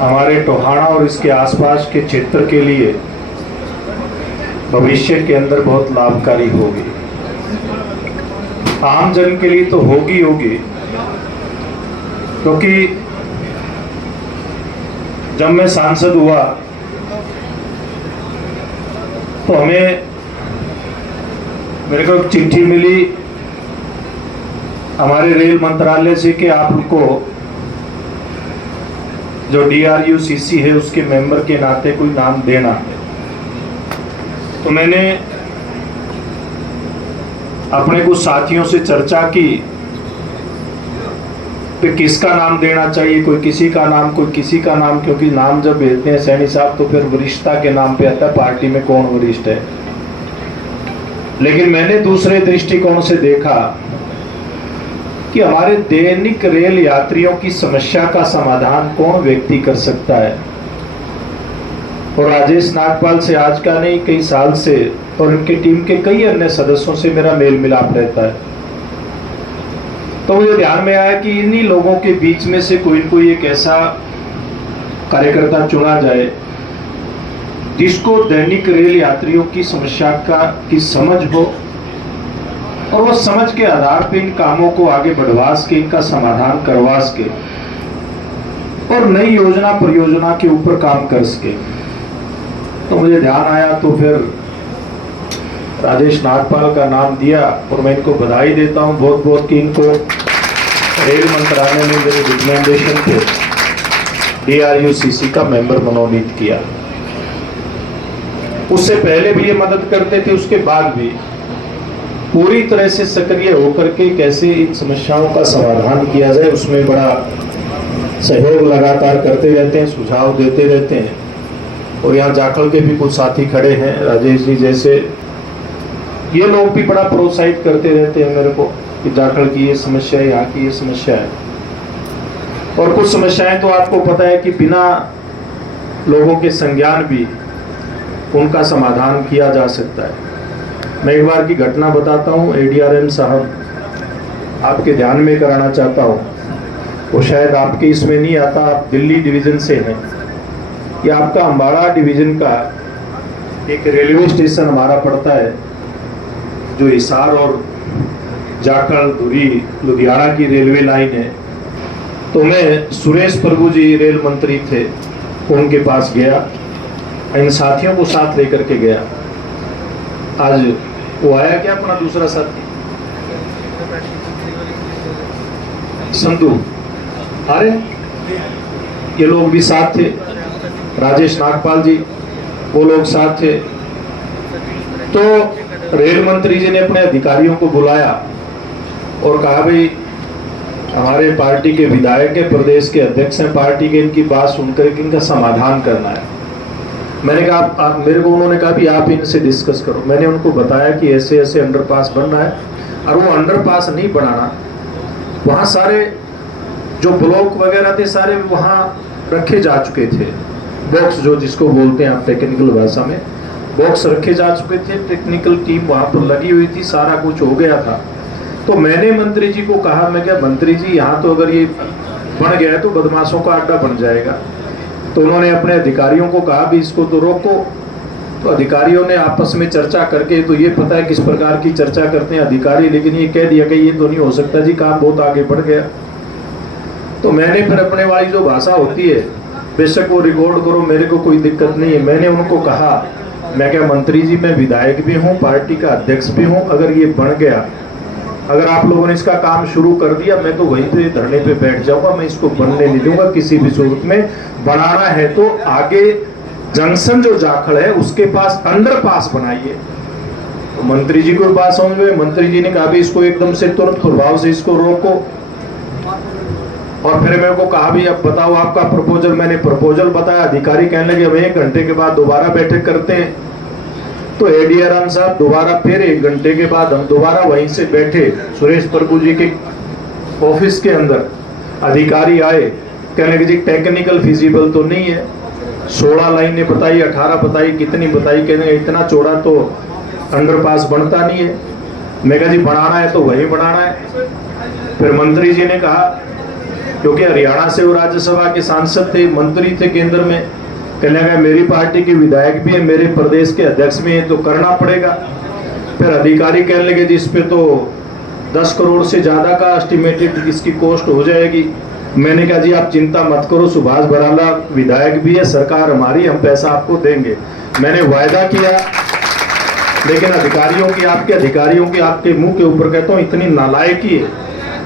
हमारे टोहाना और इसके आसपास के क्षेत्र के लिए भविष्य के अंदर बहुत लाभकारी होगी। आम जन के लिए तो होगी क्योंकि जब मैं सांसद हुआ तो मेरे को एक चिट्ठी मिली हमारे रेल मंत्रालय से कि आपको जो DRUCC है उसके मेंबर के नाते कोई नाम देना। तो मैंने अपने कुछ साथियों से चर्चा की कि किसका नाम देना चाहिए, कोई किसी का नाम, कोई किसी का नाम, क्योंकि नाम जब भेजते हैं सैनी साहब तो फिर वरिष्ठता के नाम पे आता है पार्टी में कौन वरिष्ठ है। लेकिन मैंने दूसरे दृष्टिकोण से देखा कि हमारे दैनिक रेल यात्रियों की समस्या का समाधान कौन व्यक्ति कर सकता है। और राजेश नागपाल से आज का नहीं, कई साल से, और उनकी टीम के कई अन्य सदस्यों से मेरा मेल मिलाप रहता है। तो मुझे ध्यान में आया कि इन्हीं लोगों के बीच में से कोई एक ऐसा कार्यकर्ता चुना जाए जिसको दैनिक रेल यात्रियों की समस्या की समझ हो और वो समझ के आधार पर इन कामों को आगे बढ़वा सके, इनका समाधान करवा सके और नई योजना परियोजना के ऊपर काम कर सके। तो मुझे ध्यान आया तो फिर राजेश नागपाल का नाम दिया और मैं इनको बधाई देता हूं बहुत बहुत कि इनको रेल मंत्रालय ने मेरे रिकमेंडेशन पे DRUCC का मेंबर मनोनीत किया। उससे पहले भी ये मदद करते थे, उसके बाद भी पूरी तरह से सक्रिय होकर के कैसे इन समस्याओं का समाधान किया जाए उसमें बड़ा सहयोग लगातार करते रहते हैं, सुझाव देते रहते हैं। और यहाँ जाखल के भी कुछ साथी खड़े हैं, राजेश जी जैसे, ये लोग भी बड़ा प्रोत्साहित करते रहते हैं मेरे को कि जाखल की ये समस्या है, यहाँ की ये समस्या है। और कुछ समस्याएं तो आपको पता है कि बिना लोगों के संज्ञान भी उनका समाधान किया जा सकता है। मैं एक बार की घटना बताता हूँ, ADRM साहब आपके ध्यान में कराना चाहता हूँ, वो शायद आपके इसमें नहीं आता, आप दिल्ली डिवीज़न से हैं। ये आपका अम्बाड़ा डिवीज़न का एक रेलवे स्टेशन हमारा पड़ता है जो हिसार और जाखल धुरी लुधियाना की रेलवे लाइन है। तो मैं सुरेश प्रभु जी रेल मंत्री थे, उनके पास गया, इन साथियों को साथ लेकर के गया। आज वो आया क्या अपना दूसरा साथी संधू, अरे ये लोग भी साथ थे, राजेश नागपाल जी वो लोग साथ थे। तो रेल मंत्री जी ने अपने अधिकारियों को बुलाया और कहा भाई हमारे पार्टी के विधायक है, प्रदेश के अध्यक्ष हैं पार्टी के, इनकी बात सुनकर इनका समाधान करना है। मैंने कहा आप मेरे को, उन्होंने कहा भी आप इनसे डिस्कस करो। मैंने उनको बताया कि ऐसे ऐसे अंडरपास बनना है और वो अंडरपास नहीं बनाना, वहाँ सारे जो ब्लॉक वगैरह थे सारे वहाँ रखे जा चुके थे, बॉक्स जो जिसको बोलते हैं आप टेक्निकल भाषा में, बॉक्स रखे जा चुके थे, टेक्निकल टीम वहाँ पर लगी हुई थी, सारा कुछ हो गया था। तो मैंने मंत्री जी को कहा, मैं क्या मंत्री जी यहाँ तो अगर ये बन गया है तो बदमाशों का अड्डा बन जाएगा। तो उन्होंने अपने अधिकारियों को कहा भी इसको तो रोको। तो अधिकारियों ने आपस में चर्चा करके, तो ये पता है किस प्रकार की चर्चा करते हैं अधिकारी, लेकिन ये कह दिया कि ये तो नहीं हो सकता जी, काम बहुत आगे बढ़ गया। तो मैंने फिर अपने वाली जो भाषा होती है, बेशक वो रिकॉर्ड करो, मेरे को कोई दिक्कत नहीं है। मैंने उनको कहा, मैं क्या मंत्री जी मैं विधायक भी हूँ, पार्टी का अध्यक्ष भी हूँ, अगर ये बन गया, अगर आप लोगों ने इसका काम शुरू कर दिया, मैं तो वहीं पे धरने पे बैठ जाऊंगा, मैं इसको बनने नहीं दूंगा किसी भी सूरत में। बनाना है तो आगे जंक्शन जो जाखल है उसके पास अंडरपास बनाइए। तो मंत्री जी को बात समझ में, मंत्री जी ने कहा भी इसको एकदम से तुरंत प्रभाव से इसको रोको। और फिर मेरे को कहा भी अब बताओ आपका प्रपोजल। मैंने प्रपोजल बताया, अधिकारी कहने लगे अब 1 घंटे के बाद दोबारा बैठक करते हैं। तो ADRM साहब दोबारा फिर 1 घंटे के बाद हम दोबारा वहीं से बैठे, सुरेश प्रभु जी के ऑफिस के अंदर अधिकारी आए, कहने लगे जी टेक्निकल फिजिबल तो नहीं है, 16 लाइनें बताई, 18 बताई, कितनी बताई, कहने इतना चौड़ा तो अंडरपास बनता नहीं है। मैं कहा जी बनाना है तो वही बनाना है। फिर मंत्री जी ने कहा क्योंकि हरियाणा से वो राज्यसभा के सांसद थे, मंत्री थे केंद्र में। कहने लगा मेरी पार्टी के विधायक भी है, मेरे प्रदेश के अध्यक्ष भी है, तो करना पड़ेगा। फिर अधिकारी कहने लगे जी इस पे तो 10 करोड़ से ज्यादा का एस्टिमेटेड इसकी कॉस्ट हो जाएगी। मैंने कहा जी आप चिंता मत करो, सुभाष बराला विधायक भी है, सरकार हमारी, हम पैसा आपको देंगे। मैंने वायदा किया, लेकिन आपके अधिकारियों की आपके मुंह के ऊपर कहता हूँ इतनी नालायकी है।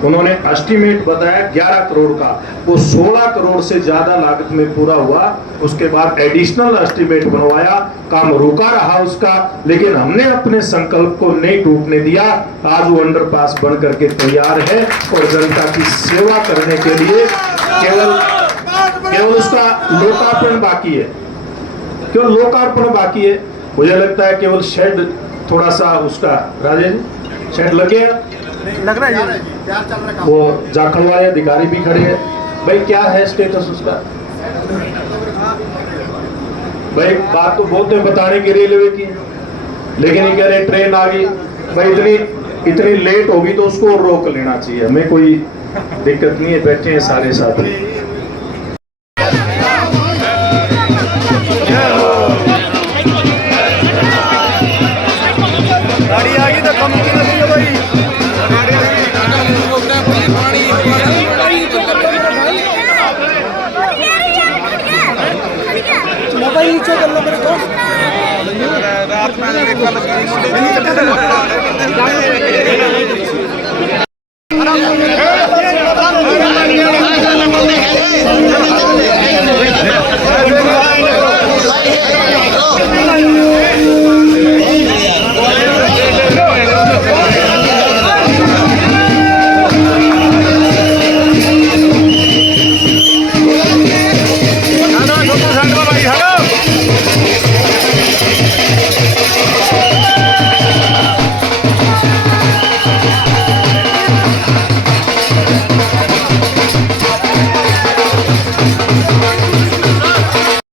उन्होंने एस्टिमेट बताया 11 करोड़ का, वो 16 करोड़ से ज्यादा लागत में पूरा हुआ। उसके बाद एडिशनल एस्टिमेट बनवाया, काम रुका रहा उसका, लेकिन हमने अपने संकल्प को नहीं टूटने दिया। आज वो अंडरपास बन करके तैयार है और जनता की सेवा करने के लिए केवल उसका लोकार्पण बाकी है, केवल लोकार्पण बाकी है। मुझे लगता है केवल शेड थोड़ा सा उसका, राजेश शेड लग गया, लग रहा है तैयार चल रहा है। वो जाखड़ वाले अधिकारी भी खड़े हैं। भाई क्या है स्टेटस उसका? भाई बात तो बहुत है बताने की रेलवे की, लेकिन ये कह रहे ट्रेन आ गई। भाई इतनी लेट होगी तो उसको रोक लेना चाहिए, हमें कोई दिक्कत नहीं है, बैठे हैं सारे साथी। गाड़ी आ गई तो कम की नहीं है भाई। मोबाइल नीचे कर लो मेरे को। रात में